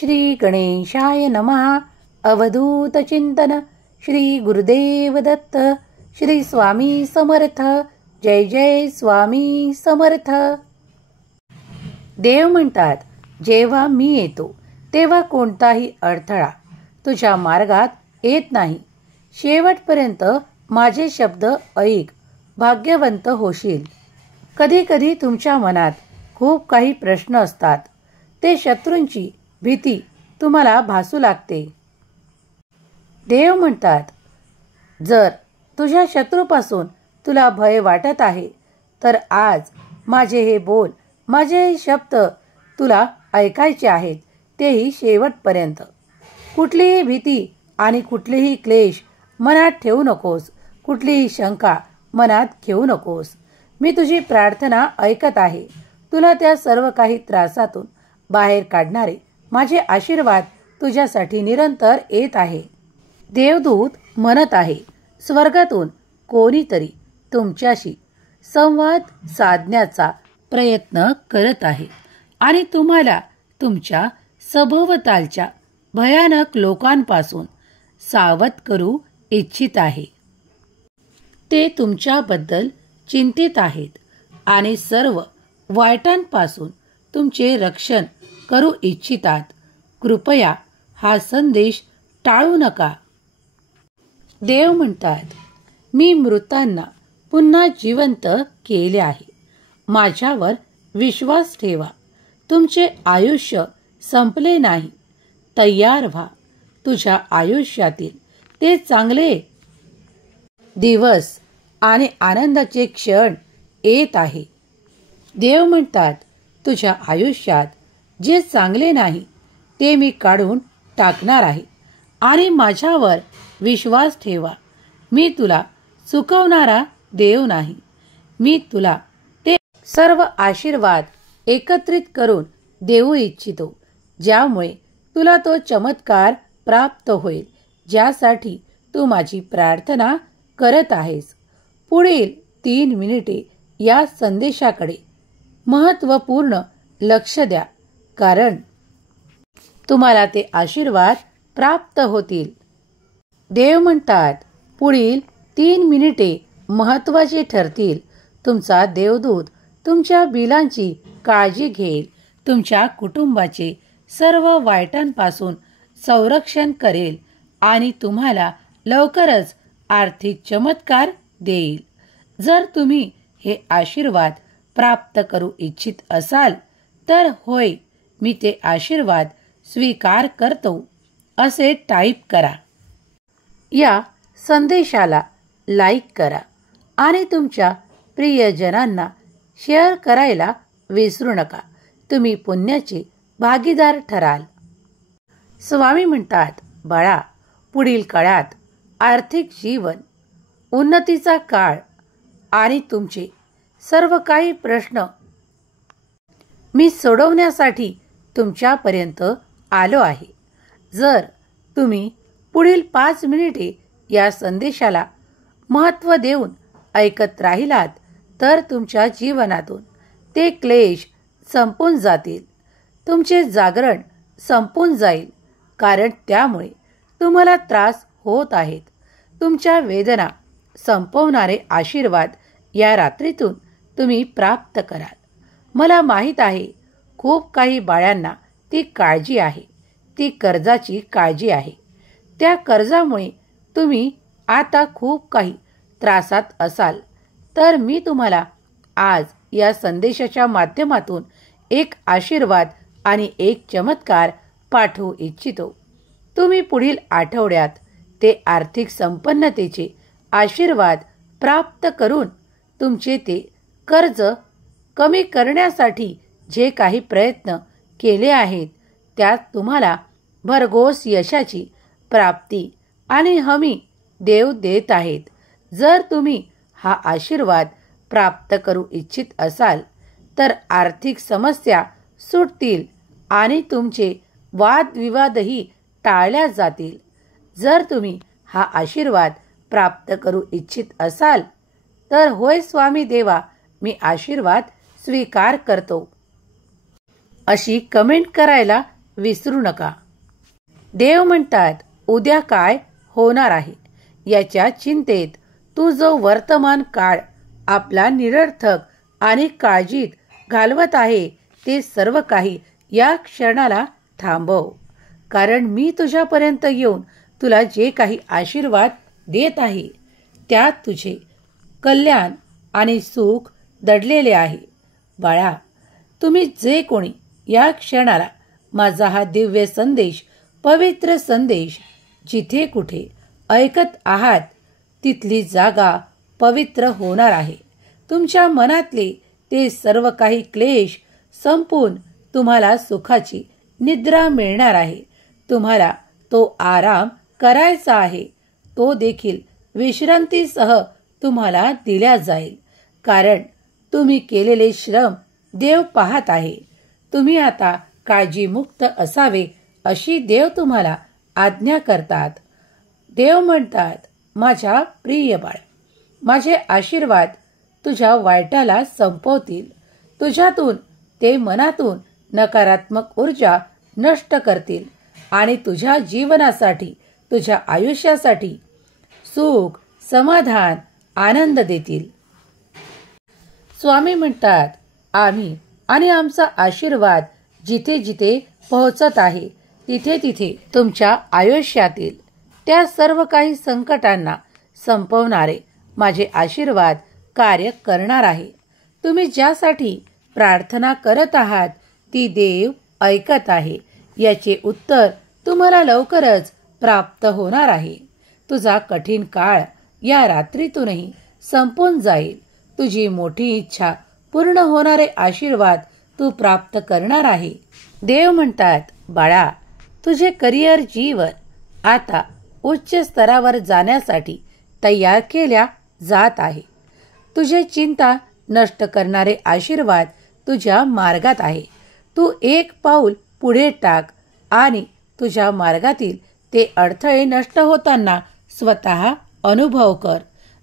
श्री गणेशाय नमः. अवधूत चिंतन. श्री गुरुदेव दत्त. श्री स्वामी समर्थ. जय जय स्वामी समर्थ. देव म्हणतात, जेव्हा मी येतो तेव्हा कोणताही अडथळा तुझ्या मार्गात येत नाही. शेवटपर्यंत माझे शब्द ऐक, भाग्यवंत होशील. कधी कधी तुमच्या मनात खूप काही प्रश्न असतात. ते शत्रूंची भीती तुम्हाला भासू लागते. देव म्हणतात, जर तुझ्या शत्रूपासून तुला भय वाटत आहे तर आज माझे हे बोल, माझे हे शब्द तुला ऐकायचे आहेत, तेही शेवटपर्यंत. कुठलीही भीती आणि कुठलीही क्लेश मनात ठेवू नकोस. कुठलीही शंका मनात घेऊ नकोस. मी तुझी प्रार्थना ऐकत आहे. तुला त्या सर्व काही त्रासातून बाहेर काढणारे माझे आशीर्वाद तुझ्यासाठी निरंतर येत आहे. देवदूत म्हणत आहे, स्वर्गातून कोणीतरी तुमच्याशी संवाद साधण्याचा प्रयत्न करत आहे आणि तुम्हाला तुमच्या सभोवतालच्या भयानक लोकांपासून सावध करू इच्छित आहे. ते तुमच्याबद्दल चिंतित आहेत आणि सर्व वाईटांपासून तुमचे रक्षण करू इच्छितात. कृपया हा संदेश टाळू नका. देव म्हणतात, मी मृतांना पुन्हा जिवंत केले आहे. माझ्यावर विश्वास ठेवा. तुमचे आयुष्य संपले नाही. तयार व्हा. तुझ्या आयुष्यातील ते चांगले दिवस आणि आनंदाचे क्षण येत आहे. देव म्हणतात, तुझ्या आयुष्यात जे चांगले नाही ते मी काढून टाकणार आहे आणि माझ्यावर विश्वास ठेवा. मी तुला चुकवणारा देव नाही. मी तुला ते सर्व आशीर्वाद एकत्रित करून देऊ इच्छितो, ज्यामुळे तुला तो चमत्कार प्राप्त होईल ज्यासाठी तू माझी प्रार्थना करत आहेस. पुढील 3 मिनिटे या संदेशाकडे महत्त्वपूर्ण लक्ष द्या, कारण तुम्हाला ते आशीर्वाद प्राप्त होतील. देव म्हणतात, पुढील 3 मिनिटे महत्त्वाची ठरतील. तुमचा देवदूत तुमच्या बिलांची काळजी घेईल. तुमच्या कुटुंबाचे सर्व वाईटांपासून संरक्षण करेल आणि तुम्हाला लवकरच आर्थिक चमत्कार देईल. जर तुम्ही हे आशीर्वाद प्राप्त करू इच्छित असाल तर होय, मी ते आशीर्वाद स्वीकार करतो असे टाईप करा. या संदेशाला लाईक करा आणि तुमच्या प्रियजनांना शेअर करायला विसरू नका. तुम्ही पुण्याचे भागीदार ठराल. स्वामी म्हणतात, बाळा, पुढील काळात आर्थिक जीवन, उन्नतीचा काळ आणि तुमचे सर्व काही प्रश्न मी सोडवण्यासाठी तुमच्यापर्यंत आलो आहे. जर तुम्ही पुढील 5 मिनिटे या संदेशाला महत्त्व देऊन ऐकत राहिलात तर तुमच्या जीवनातून ते क्लेश संपून जातील. तुमचे जागरण संपून जाईल, कारण त्यामुळे तुम्हाला त्रास होत आहेत. तुमच्या वेदना संपवणारे आशीर्वाद या रात्रीतून तुम्ही प्राप्त कराल. मला माहीत आहे, खूप काही बाळांना ती काळजी आहे. ती कर्जाची काळजी आहे. त्या कर्जामुळे तुम्ही आता खूप काही त्रासात असाल. तर मी तुम्हाला आज या संदेशाच्या माध्यमातून एक आशीर्वाद आणि एक चमत्कार पाठवू इच्छितो. तुम्ही पुढील आठवड्यात ते आर्थिक संपन्नतेचे आशीर्वाद प्राप्त करून तुमचे ते कर्ज कमी करण्यासाठी जे काही प्रयत्न केले आहेत त्यात तुम्हाला भरघोस यशाची प्राप्ती आणि हमी देव देत आहेत. जर तुम्ही हा आशीर्वाद प्राप्त करू इच्छित असाल तर आर्थिक समस्या सुटतील आणि तुमचे वादविवादही टाळल्या जातील. जर तुम्ही हा आशीर्वाद प्राप्त करू इच्छित असाल तर होय स्वामी देवा, मी आशीर्वाद स्वीकार करतो अशी कमेंट करायला विसरू नका. देव म्हणतात, उद्या काय होणार आहे याच्या चिंतेत तू जो वर्तमान काळ आपला निरर्थक आणि काळजीत घालवत आहे ते सर्व काही या क्षणाला थांबव. कारण मी तुझ्यापर्यंत येऊन तुला जे काही आशीर्वाद देत आहे त्यात तुझे कल्याण आणि सुख दडलेले आहे. बाळा, तुम्ही जे कोणी या क्षणाला माझा हा दिव्य संदेश, पवित्र संदेश जिथे कुठे ऐकत आहात तिथली जागा पवित्र होणार आहे. तुमच्या मनातले ते सर्व काही क्लेश संपून तुम्हाला सुखाची निद्रा मिळणार आहे. तुम्हाला तो आराम करायचा आहे. तो देखील विश्रांतीसह तुम्हाला दिला जाईल. कारण तुम्ही केलेले श्रम देव पाहत आहे. तुम्ही आता काळजीमुक्त असावे अशी देव तुम्हाला आज्ञा करतात. देव म्हणतात, माझ्या प्रिय बाळ, माझे आशीर्वाद तुझ्या वाईटाला संपवतील. तुझ्यातून ते मनातून नकारात्मक ऊर्जा नष्ट करतील आणि तुझ्या जीवनासाठी, तुझ्या आयुष्यासाठी सुख, समाधान, आनंद देतील. स्वामी म्हणतात, आम्ही आणि आमचा आशीर्वाद जिथे जिथे पोहोचत आहे तिथे तिथे तुमच्या आयुष्यातील त्या सर्व काही संकटांना संपवणारे माझे आशीर्वाद कार्य करणार आहे. तुम्ही ज्यासाठी प्रार्थना करत आहात ती देव ऐकत आहे. याचे उत्तर तुम्हाला लवकरच प्राप्त होणार आहे. तुझा कठीण काळ या रात्रीतूनही संपून जाईल. तुझी मोठी इच्छा पूर्ण होणारे आशीर्वाद तू प्राप्त करणार आहे. देव म्हणतात, बाळा, तुझे करिअर जीवन आता उच्च स्तरावर जाण्यासाठी तयार केल्या जात आहे. तुझे चिंता नष्ट करणारे आशीर्वाद तुझ्या मार्गात आहे. तू एक पाऊल पुढे टाक आणि तुझ्या मार्गातील ते अडथळे नष्ट होताना स्वतः अनुभव कर.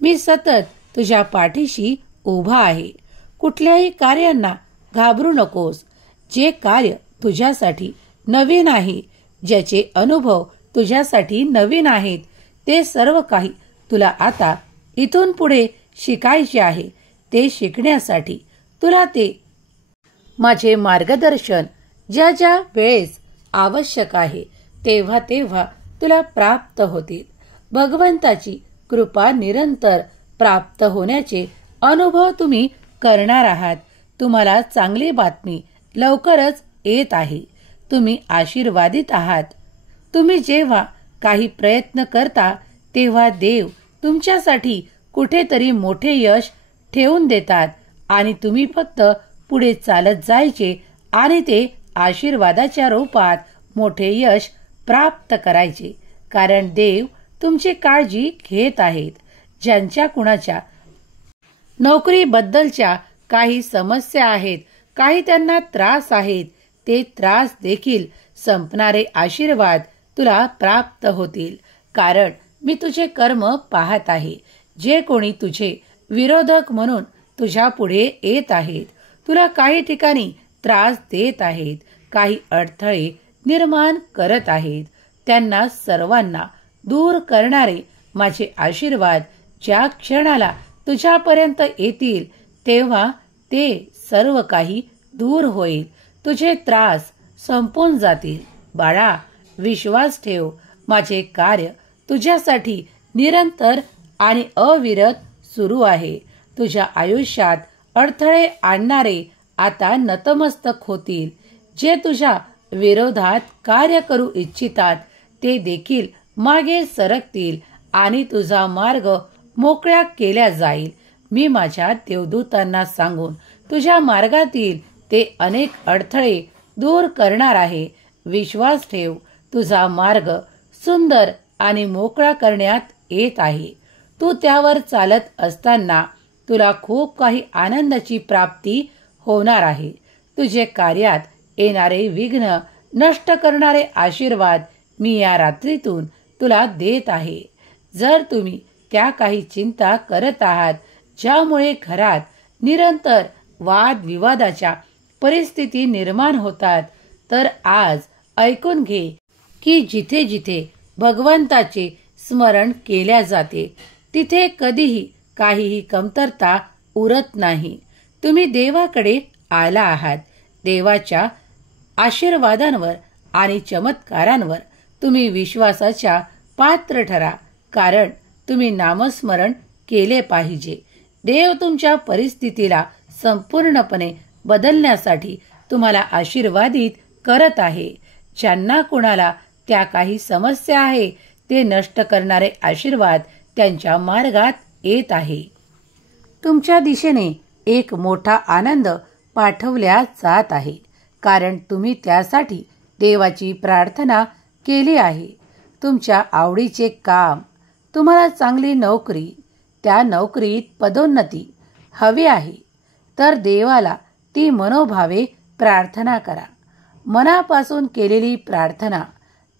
मी सतत तुझ्या पाठीशी उभा आहे. कुठल्याही कार्यांना घाबरू नकोस. जे कार्य तुझ्यासाठी नवीन आहे, ज्याचे अनुभव तुझ्यासाठी नवीन आहेत, ते सर्व काही तुला आता इथून पुढे शिकायचे आहे. ते शिकण्यासाठी तुला ते माझे मार्गदर्शन ज्या ज्या वेळेस आवश्यक आहे तेव्हा तेव्हा तुला प्राप्त होतील. भगवंताची कृपा निरंतर प्राप्त होण्याचे अनुभव तुम्ही करणार आहात. तुम्हाला चांगली बातमी लवकरच येत आहे. तुम्ही आशीर्वादित आहात. तुम्ही जेव्हा काही प्रयत्न करता तेव्हा देव तुमच्यासाठी कुठेतरी मोठे यश ठेवून देतात आणि तुम्ही फक्त पुढे चालत जायचे आणि ते आशीर्वादाच्या रूपात मोठे यश प्राप्त करायचे. कारण देव तुमची काळजी घेत आहेत. ज्यांच्या कुणाच्या नोकरीबद्दलच्या काही समस्या आहेत, काही त्यांना त्रास आहेत, ते त्रास देखील संपणारे आशीर्वाद तुला प्राप्त होतील. कारण मी तुझे कर्म पाहत आहे. जे कोणी तुझे विरोधक म्हणून तुझ्या पुढे येत आहेत, तुला काही ठिकाणी त्रास देत आहेत, काही अडथळे निर्माण करत आहेत, त्यांना सर्वांना दूर करणारे माझे आशीर्वाद ज्या क्षणाला तुझ्यापर्यंत येतील तेव्हा ते सर्व काही दूर होईल. तुझे त्रास संपून जातील. बाळा, विश्वास ठेव. माझे कार्य तुझ्यासाठी निरंतर आणि अविरत सुरू आहे. तुझ्या आयुष्यात अडथळे आणणारे आता नतमस्तक होतील. जे तुझ्या विरोधात कार्य करू इच्छितात ते देखील मागे सरकतील आणि तुझा मार्ग मोकळा केला जाईल. मी माझ्या देवदूतांना सांगून तुझ्या मार्गातील ते अनेक अडथळे दूर करणार आहे. विश्वास ठेव. तुझा मार्ग सुंदर आणि मोकळा करण्यात येत आहे. तू त्यावर चालत असताना तुला खूप काही आनंदाची प्राप्ती होणार आहे. तुझे कार्यात येणारे विघ्न नष्ट करणारे आशीर्वाद मी या रात्रीतून तुला देत आहे. जर तुम्ही त्या काही चिंता करत आहात ज्यामुळे घरात निरंतर वादविवादाच्या परिस्थिती निर्माण होतात, तर आज ऐकून घे की जिथे जिथे भगवंताचे स्मरण केल्या जाते तिथे कधीही काहीही कमतरता उरत नाही. तुम्ही देवाकडे आला आहात. देवाच्या आशीर्वादांवर आणि चमत्कारांवर तुम्ही विश्वासाच्या पात्र ठरा, कारण तुम्ही नामस्मरण केले पाहिजे. देव तुमच्या परिस्थितीला संपूर्णपणे बदलण्यासाठी तुम्हाला आशीर्वादित करत आहे. ज्यांना कोणाला त्या काही समस्या आहे ते नष्ट करणारे आशीर्वाद त्यांच्या मार्गात येत आहे. तुमच्या दिशेने एक मोठा आनंद पाठवल्या जात आहे, कारण तुम्ही त्यासाठी देवाची प्रार्थना केली आहे. तुमच्या आवडीचे काम, तुम्हाला चांगली नोकरी, त्या नोकरीत पदोन्नती हवी आहे तर देवाला ती मनोभावे प्रार्थना करा. मनापासून केलेली प्रार्थना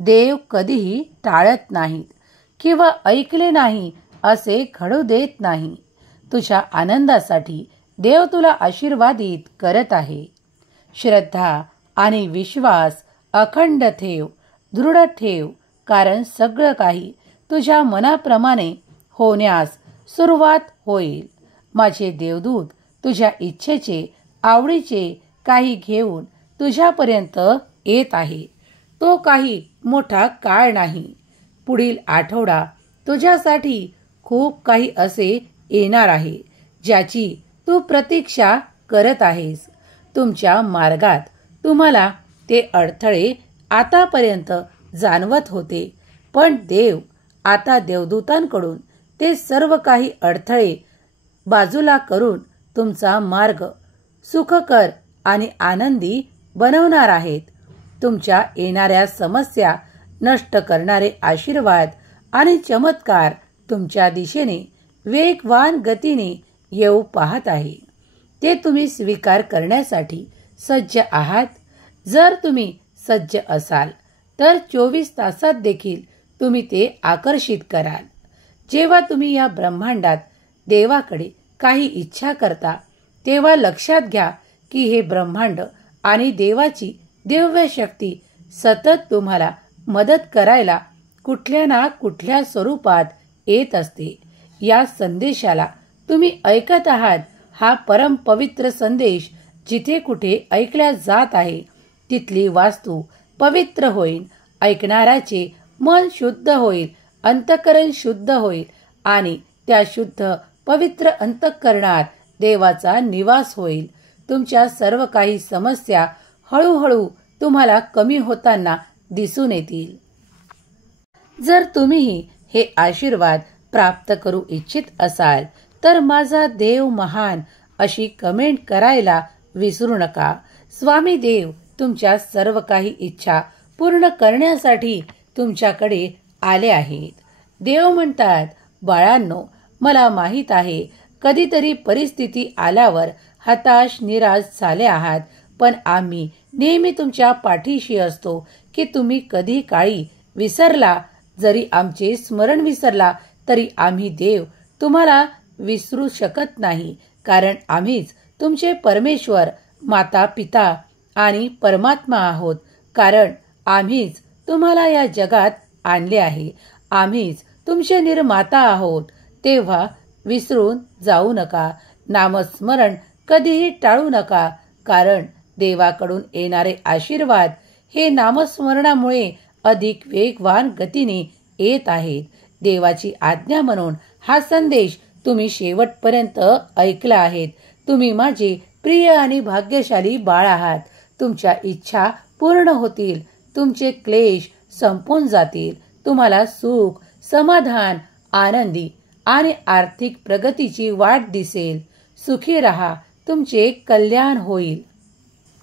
देव कधीही टाळत नाहीत किंवा ऐकले नाही असे घडू देत नाही. तुझ्या आनंदासाठी देव तुला आशीर्वादित करत आहे. श्रद्धा आणि विश्वास अखंड ठेव, दृढ ठेव, कारण सगळं काही तुझ्या मनाप्रमाणे होण्यास सुरुवात होईल. माझे देवदूत तुझ्या इच्छेचे, आवडीचे काही घेऊन तुझ्यापर्यंत येत आहे. तो काही मोठा काळ नाही. पुढील आठवडा तुझ्यासाठी खूप काही असे येणार आहे ज्याची तू प्रतीक्षा करत आहेस. तुमच्या मार्गात तुम्हाला ते अडथळे आतापर्यंत जाणवत होते, पण देव आता देवदूतांकडून ते सर्व काही अडथळे बाजूला करून तुमचा मार्ग सुखकर आणि आनंदी बनवणार आहेत. तुमच्या येणाऱ्या समस्या नष्ट करणारे आशीर्वाद आणि चमत्कार तुमच्या दिशेने वेगवान गतीने येऊ पाहत आहे. ते तुम्ही स्वीकार करण्यासाठी सज्ज आहात. जर तुम्ही सज्ज असाल तर 24 तासात देखील तुम्ही ते आकर्षित कराल. जेव्हा तुम्ही या ब्रह्मांडात देवाकडे काही इच्छा करता तेव्हा लक्षात घ्या की हे ब्रह्मांड आणि देवाची दिव्य शक्ती सतत तुम्हाला मदत करायला कुठल्या ना कुठल्या स्वरूपात येत असते. या संदेशाला तुम्ही ऐकत आहात. हा परम पवित्र संदेश जिथे कुठे ऐकल्या जात आहे तिथली वास्तू पवित्र होईल. ऐकणाऱ्याचे मन शुद्ध होईल, अंतःकरण शुद्ध होईल आणि त्या शुद्ध पवित्र अंतःकरणात देवाचा निवास होईल. तुमच्या सर्व काही समस्या हळूहळू तुम्हाला कमी होताना दिसून येतील. जर तुम्हीही हे आशीर्वाद प्राप्त करू इच्छित असाल तर माझा देव महान अशी कमेंट करायला विसरू नका. स्वामी देव तुमच्या सर्व काही इच्छा पूर्ण करण्यासाठी तुमच्याकडे आले आहेत. देव म्हणतात, बाळांनो, मला माहित आहे कधीतरी परिस्थिती आल्यावर हताश निराश झाले आहात, पण आम्ही नेहमी तुमच्या पाठीशी असतो की तुम्ही कधी काळी विसरला, जरी आमचे स्मरण विसरला तरी आम्ही देव तुम्हाला विसरू शकत नाही, कारण आम्हीच तुमचे परमेश्वर, माता, पिता आणि परमात्मा आहोत. कारण आम्हीच तुम्हाला या जगात आणले आहे. आम्हीच तुमचे निर्माता आहोत. तेव्हा विसरून जाऊ नका. नामस्मरण कधीही टाळू नका, कारण देवाकडून येणारे आशीर्वाद हे नामस्मरणामुळे अधिक वेगवान गतीने येत आहेत. देवाची आज्ञा म्हणून हा संदेश तुम्ही शेवटपर्यंत ऐकला आहेत. तुम्ही माझे प्रिय आणि भाग्यशाली बाळ आहात. तुमच्या इच्छा पूर्ण होतील. तुमचे क्लेश संपून जातील. तुम्हाला सुख, समाधान, आनंदी आणि आर्थिक प्रगतीची वाट दिसेल. सुखी रहा. तुमचे कल्याण होईल.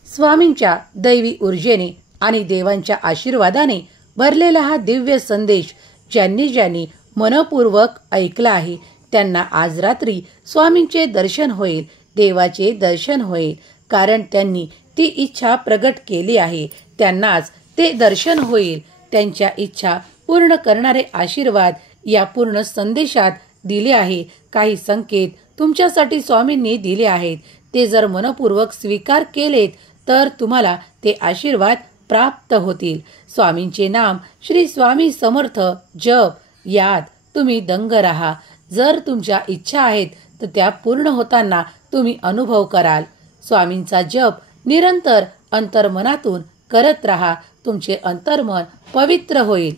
स्वामींच्या दैवी ऊर्जेने आणि देवांच्या आशीर्वादाने भरलेला हा दिव्य संदेश ज्यांनी ज्यांनी मनपूर्वक ऐकला आहे त्यांना आज रात्री स्वामींचे दर्शन होईल, देवाचे दर्शन होईल. कारण त्यांनी ती इच्छा प्रगट केली आहे. त्यांनाच ते दर्शन होईल. त्यांच्या इच्छा पूर्ण करणारे आशीर्वाद या पूर्ण संदेशात दिले आहे. काही संकेत तुमच्यासाठी स्वामींनी दिले आहेत. ते जर मनपूर्वक स्वीकार केलेत तर तुम्हाला ते आशीर्वाद प्राप्त होतील. स्वामींचे नाम श्री स्वामी समर्थ जप यात तुम्ही दंग राहा. जर तुमच्या इच्छा आहेत तर त्या पूर्ण होताना तुम्ही अनुभव कराल. स्वामींचा जप निरंतर अंतर्मनातून करत राहा. तुमचे अंतर्मन पवित्र होईल.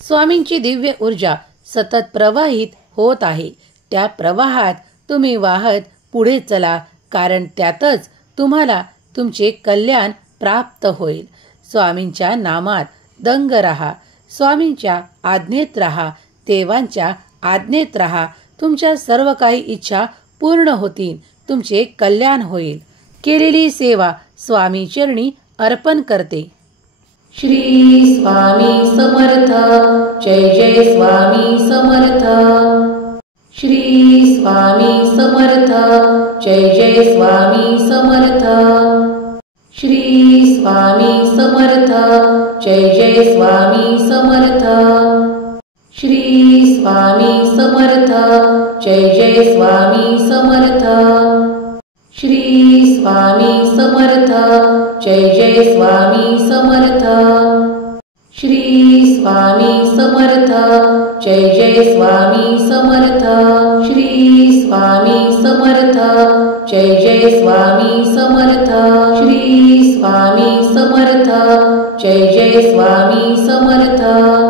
स्वामींची दिव्य ऊर्जा सतत प्रवाहित होत आहे. त्या प्रवाहात तुम्ही वाहत पुढे चला, कारण त्यातच तुम्हाला तुमचे कल्याण प्राप्त होईल. स्वामींच्या नामात दंग राहा. स्वामींच्या आज्ञेत राहा. देवांच्या आज्ञेत राहा. तुमच्या सर्व काही इच्छा पूर्ण होतील. तुमचे कल्याण होईल. केलेली सेवा स्वामी चरणी अर्पण करते. श्री स्वामी समर्थ. जय जय स्वामी समर्थ. श्री स्वामी समर्थ. जय जय स्वामी समर्थ. श्री स्वामी समर्थ. जय जय स्वामी समर्थ. श्री स्वामी समर्थ. जय जय स्वामी समर्थ. श्री स्वामी समर्थ. जय जय स्वामी समर्थ. श्री स्वामी समर्थ. जय जय स्वामी समर्थ. श्री स्वामी समर्थ. जय जय स्वामी समर्थ. श्री स्वामी समर्थ. जय जय स्वामी समर्थ.